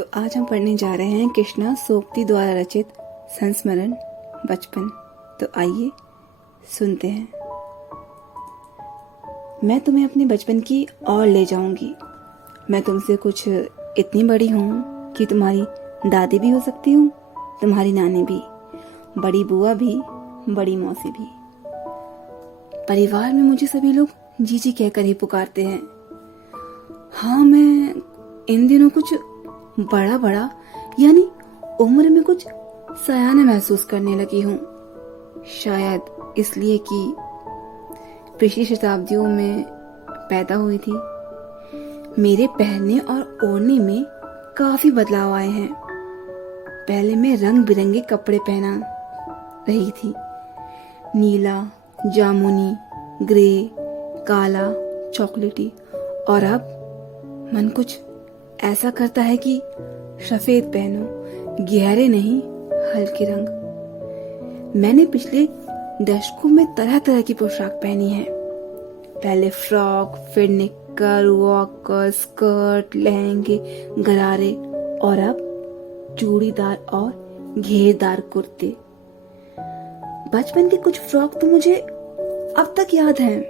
तो आज हम पढ़ने जा रहे हैं कृष्णा सोक्ति द्वारा रचित संस्मरण बचपन। तो आइए सुनते हैं। मैं तुम्हें अपने बचपन की ओर ले जाऊंगी। मैं तुमसे कुछ इतनी बड़ी हूँ कि तुम्हारी दादी भी हो सकती हूँ, तुम्हारी नानी भी, बड़ी बुआ भी, बड़ी मौसी भी। परिवार में मुझे सभी लोग जीजी कहकर ही पुकारते हैं। हाँ, मैं इन दिनों कुछ बड़ा यानी उम्र में कुछ सयाना महसूस करने लगी हूँ। शायद इसलिए कि पिछली शताब्दियों में पैदा हुई थी। मेरे पहनने और ओढ़ने में काफी बदलाव आए हैं। पहले मैं रंग बिरंगे कपड़े पहना रही थी, नीला, जामुनी, ग्रे, काला, चॉकलेटी, और अब मन कुछ ऐसा करता है कि सफेद पहनो, गहरे नहीं हल्के रंग। मैंने पिछले दशकों में तरह तरह की पोशाक पहनी है। पहले फ्रॉक, फिर निक्कर, वॉकर, स्कर्ट, लहंगे, गरारे, और अब चूड़ीदार और घेरदार कुर्ते। बचपन के कुछ फ्रॉक तो मुझे अब तक याद हैं।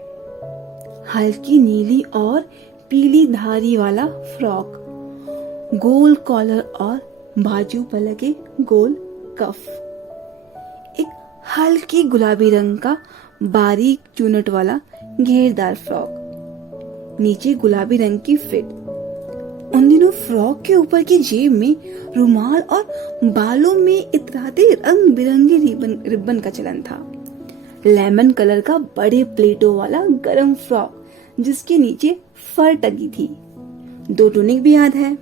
हल्की नीली और पीली धारी वाला फ्रॉक, गोल कॉलर और बाजू पर लगे गोल कफ, एक हल्की गुलाबी रंग का बारीक चुनट वाला घेरदार फ्रॉक, नीचे गुलाबी रंग की फिट। उन दिनों फ्रॉक के ऊपर की जेब में रुमाल और बालों में इतराते रंग बिरंगे रिबन का चलन था। लेमन कलर का बड़े प्लेटों वाला गरम फ्रॉक जिसके नीचे फर टंगी थी। 2 टूनिक भी याद है,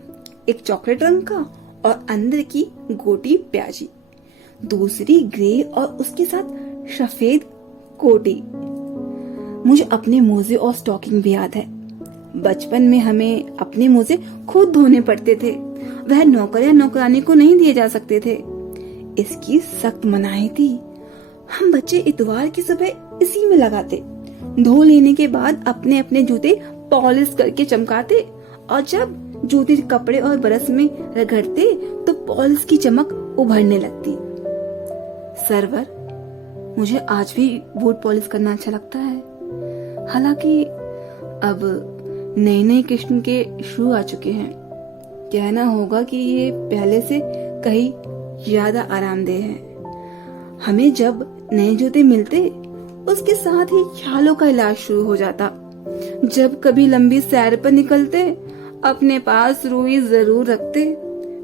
एक चॉकलेट रंग का और अंदर की गोटी प्याजी, दूसरी ग्रे और उसके साथ सफेद कोटी। मुझे अपने मोजे और स्टॉकिंग भी याद है। बचपन में हमें अपने मोजे खुद धोने पड़ते थे, वह नौकर या नौकरानी को नहीं दिए जा सकते थे। इसकी सख्त मनाही थी। हम बच्चे इतवार की सुबह इसी में लगाते, धो लेने के बाद अपने अपने जूते पॉलिश करके चमकाते, और जब जूते कपड़े और ब्रश में रगड़ते तो पॉलिश की चमक उभरने लगती। सरवर, मुझे आज भी बूट पॉलिश करना अच्छा लगता है। हालांकि अब नए नए किस्म के शू आ चुके हैं। कहना होगा कि ये पहले से कहीं ज्यादा आरामदेह है। हमें जब नए जूते मिलते उसके साथ ही छालों का इलाज शुरू हो जाता। जब कभी लंबी सैर पर निकलते अपने पास रुई जरूर रखते।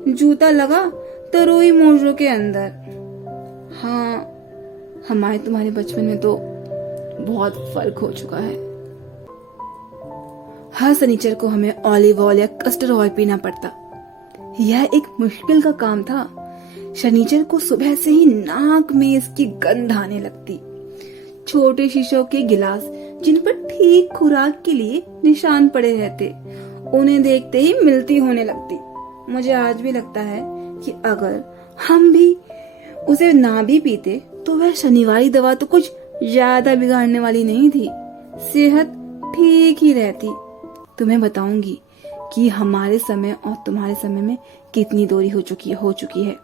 जूता लगा तो रुई मोजों के अंदर। हाँ, हमारे तुम्हारे बचपन में तो बहुत फर्क हो चुका है। हर शनिचर को हमें ऑलिव ऑयल या कस्टर्ड ऑयल पीना पड़ता। यह एक मुश्किल का काम था। शनिचर को सुबह से ही नाक में इसकी गंध आने लगती। छोटे शीशों के गिलास जिन पर ठीक खुराक के लिए निशान पड़े रहते, उन्हें देखते ही मिलती होने लगती। मुझे आज भी लगता है कि अगर हम भी उसे ना भी पीते तो वह शनिवारी दवा तो कुछ ज्यादा बिगाड़ने वाली नहीं थी। सेहत ठीक ही रहती। तुम्हें बताऊंगी कि हमारे समय और तुम्हारे समय में कितनी दूरी हो चुकी है।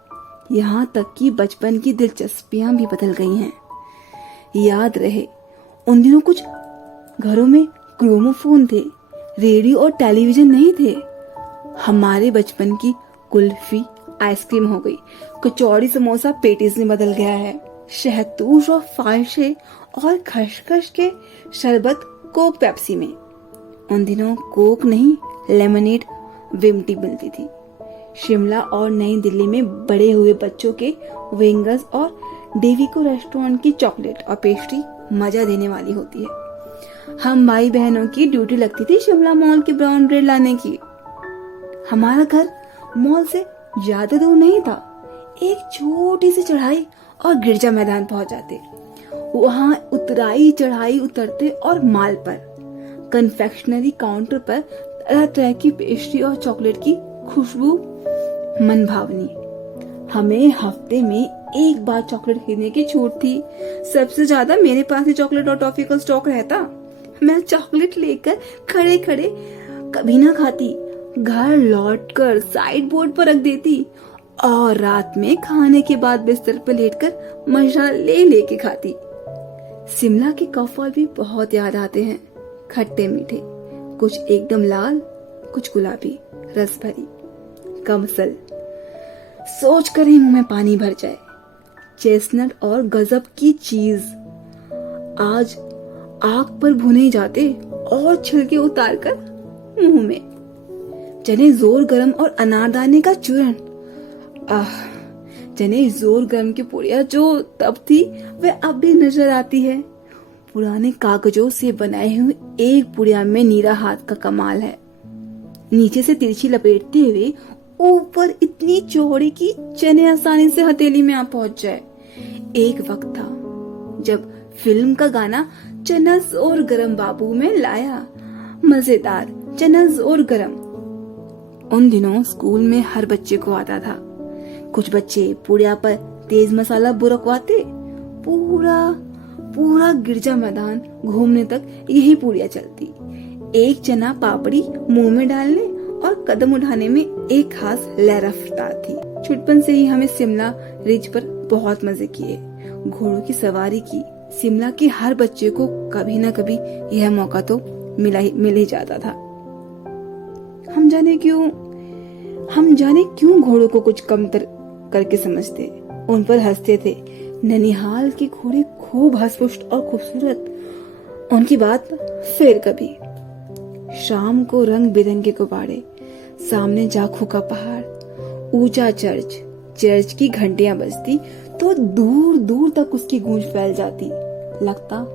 यहाँ तक कि बचपन की दिलचस्पियां भी बदल गई हैं। याद रहे, उन दिनों कुछ घरों में क्रोमोफोन थे, रेडियो और टेलीविजन नहीं थे। हमारे बचपन की कुल्फी आइसक्रीम हो गई, कचौड़ी समोसा पेटीज में बदल गया है। शहतूश और फारशे और खसखस के शरबत कोक पेप्सी में। उन दिनों कोक नहीं, लेमनेड विमटी मिलती थी। शिमला और नई दिल्ली में बड़े हुए बच्चों के विंगर्स और डेविको रेस्टोरेंट की चॉकलेट और पेस्ट्री मजा देने वाली होती है। हम भाई बहनों की ड्यूटी लगती थी शिमला मॉल की ब्राउन ब्रेड लाने की। हमारा घर मॉल से ज्यादा दूर नहीं था। एक छोटी सी चढ़ाई और गिरजा मैदान पहुंच जाते। वहां उतराई चढ़ाई उतरते और माल पर कन्फेक्शनरी काउंटर पर तरह तरह की पेस्ट्री और चॉकलेट की खुशबू मन भावनी। हमें हफ्ते में एक बार चॉकलेट खरीदने की छूट थी। सबसे ज्यादा मेरे पास ही चॉकलेट और टॉफी का स्टॉक रहता। मैं चॉकलेट लेकर खड़े खड़े कभी ना खाती, घर लौटकर साइड बोर्ड पर रख देती और रात में खाने के बाद बिस्तर पर लेटकर मजा ले लेके खाती। शिमला के कफल भी बहुत याद आते हैं, खट्टे मीठे, कुछ एकदम लाल, कुछ गुलाबी, रस भरी, कमसल, सोच कर ही मुंह में पानी भर जाए। चेस्टनट और गजब की चीज आज आग पर भुने जाते और छिलके उतार कर मुंह में। जने जोर गरम और अनारदाने का चूर्ण, जने जोर गरम की पुड़िया जो तब थी वह अब भी नजर आती है। पुराने कागजों से बनाए हुए एक पुड़िया में नीरा हाथ का कमाल है। नीचे से तिरछी लपेटते हुए ऊपर इतनी चौड़ी कि चने आसानी से हथेली में आ पहुंच जाए। एक वक्त था जब फिल्म का गाना चना जोर गरम बाबू में लाया, मजेदार चना जोर गरम। उन दिनों स्कूल में हर बच्चे को आता था। कुछ बच्चे पुड़िया पर तेज मसाला बुरकवाते, पूरा गिरजा मैदान घूमने तक यही पुड़िया चलती। एक चना पापड़ी मुंह में डालने और कदम उठाने में एक खास लय रफ्तार थी। छुटपन से ही हमें शिमला रिज पर बहुत मजे किए, घोड़ों की सवारी की। शिमला के हर बच्चे को कभी न कभी यह मौका तो मिल ही जाता था। हम जाने क्यों घोड़ों को कुछ कमतर करके समझते, उन पर हंसते थे। ननिहाल के घोड़े खूब हष्टपुष्ट और खूबसूरत, उनकी बात फिर कभी। शाम को रंग बिरंगे गुब्बारे, सामने जाखू का पहाड़, ऊंचा चर्च की घंटियां बजती तो दूर दूर तक उसकी गूंज फैल जाती। लगता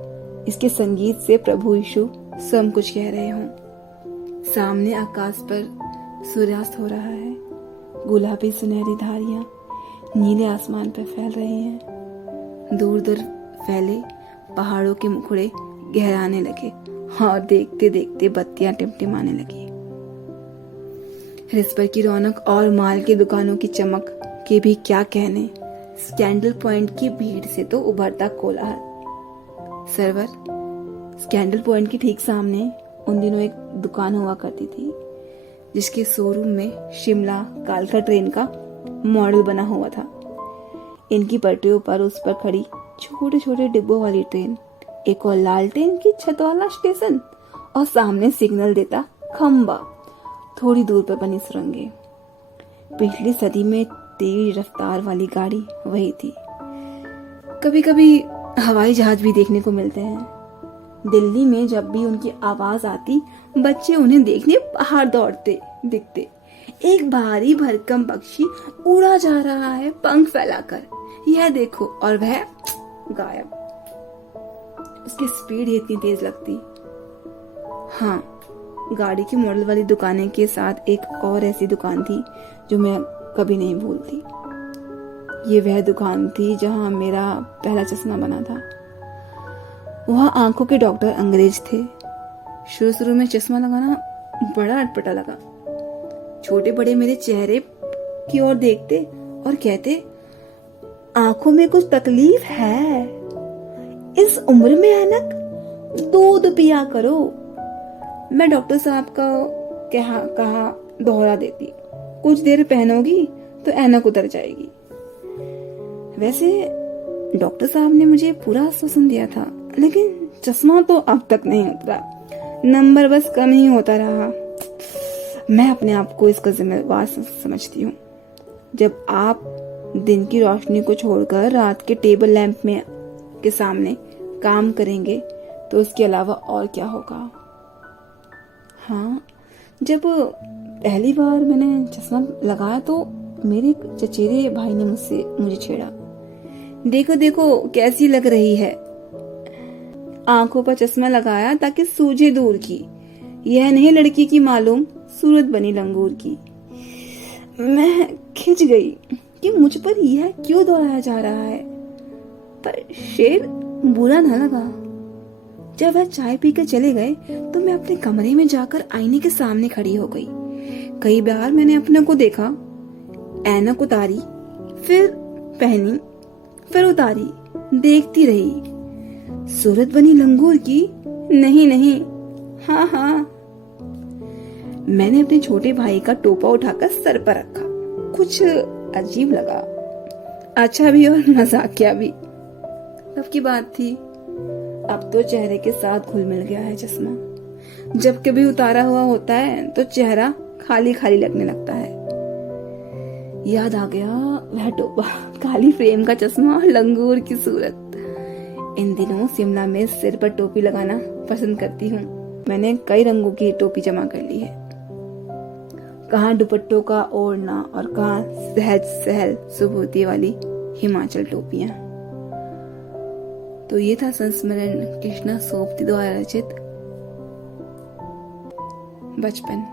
इसके संगीत से प्रभु यीशु सब कुछ कह रहे हों। सामने आकाश पर सूर्यास्त हो रहा है, गुलाबी सुनहरी धारियां नीले आसमान पर फैल रही हैं। दूर दूर फैले पहाड़ों के मुखड़े गहराने लगे और देखते देखते बत्तियां टिमटिमाने लगी। रिस्पर की रौनक और माल की दुकानों की चमक के भी क्या कहने। स्कैंडल पॉइंट की भीड़ से तो उभरता कोलाहल। सर्वर, स्कैंडल पॉइंट के ठीक सामने उन दिनों एक दुकान हुआ करती थी जिसके शोरूम में शिमला कालका ट्रेन का मॉडल बना हुआ था। इनकी पटरियों पर उस पर खड़ी छोटे छोटे डिब्बों वाली ट्रेन, एक और लालटेन की छत वाला स्टेशन और सामने सिग्नल देता खंबा, थोड़ी दूर पर बनी सुरंगें। पिछली सदी में तेज रफ्तार वाली गाड़ी वही थी। कभी कभी हवाई जहाज भी देखने को मिलते हैं। दिल्ली में जब भी उनकी आवाज आती, बच्चे उन्हें देखने बाहर दौड़ते दिखते। एक भारी भरकम पक्षी उड़ा जा रहा है पंख फैलाकर, यह देखो, और वह गायब। उसकी स्पीड ही इतनी तेज लगती। हाँ, गाड़ी की मॉडल वाली दुकानें के साथ एक और ऐसी दुकान थी जो मैं कभी नहीं भूलती। ये वह दुकान थी जहां मेरा पहला चश्मा बना था। वहाँ आंखों के डॉक्टर अंग्रेज थे। शुरू में चश्मा लगाना बड़ा अटपटा लगा। छोटे बड़े मेरे चेहरे की ओर देखते और कहते, आंखों में कुछ तकलीफ है, इस उम्र में ऐनक, दूध पिया करो। मैं डॉक्टर साहब का कहा दोहरा देती, कुछ देर पहनोगी तो ऐनक उतर जाएगी। वैसे डॉक्टर साहब ने मुझे पूरा आश्वासन दिया था, लेकिन चश्मा तो अब तक नहीं उतरा, नंबर बस कम ही होता रहा। मैं अपने आप को इसका जिम्मेवार समझती हूँ। जब आप दिन की रोशनी को छोड़कर रात के टेबल लैंप में के सामने काम करेंगे तो उसके अलावा और क्या होगा। हाँ, जब पहली बार मैंने चश्मा लगाया तो मेरे चचेरे भाई ने मुझे छेड़ा, देखो देखो कैसी लग रही है। आंखों पर चश्मा लगाया ताकि सूझे दूर की, यह नहीं लड़की की मालूम सूरत बनी लंगूर की। मैं खिंच गई कि मुझ पर यह क्यों दोहराया जा रहा है, पर शेर बुरा न लगा। जब वह चाय पीकर चले गए तो मैं अपने कमरे में जाकर आईने के सामने खड़ी हो गई। कई बार मैंने अपने को देखा, ऐनक उतारी, फिर पहनी, फिर उतारी, देखती रही। सूरत बनी लंगूर की नहीं, हाँ। मैंने अपने छोटे भाई का टोपा उठाकर सर पर रखा। कुछ अजीब लगा, अच्छा भी और मजाकिया भी। तब की बात थी, अब तो चेहरे के साथ घुल मिल गया है चश्मा। जब कभी उतारा हुआ होता है तो चेहरा खाली खाली लगने लगता है। याद आ गया वह टोपा, काली फ्रेम का चश्मा और लंगूर की सूरत। इन दिनों शिमला में सिर पर टोपी लगाना पसंद करती हूँ। मैंने कई रंगों की टोपी जमा कर ली है, कहाँ दुपट्टों का ओढ़ना और कहाँ सहज सहल सुबूती वाली हिमाचल टोपियां। तो ये था संस्मरण कृष्णा सोपती द्वारा रचित बचपन।